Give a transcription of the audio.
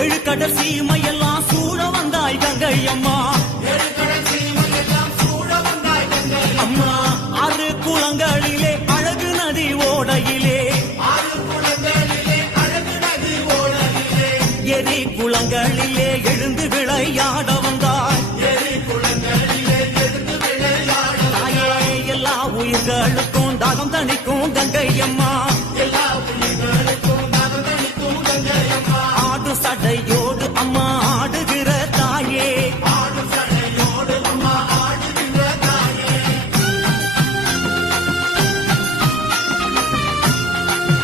ஏழு கடல் சீமையெல்லாம் சூழ வந்தாய் கங்கை அம்மா. அம்மா ஆறு குளங்களிலே அழகு நதி ஓடையிலே எரி குளங்களிலே எழுந்து விளையாட வந்தாய். தாயே எல்லா உயிர்களுக்கும் தாகம் தணிக்கும் கங்கை அம்மா.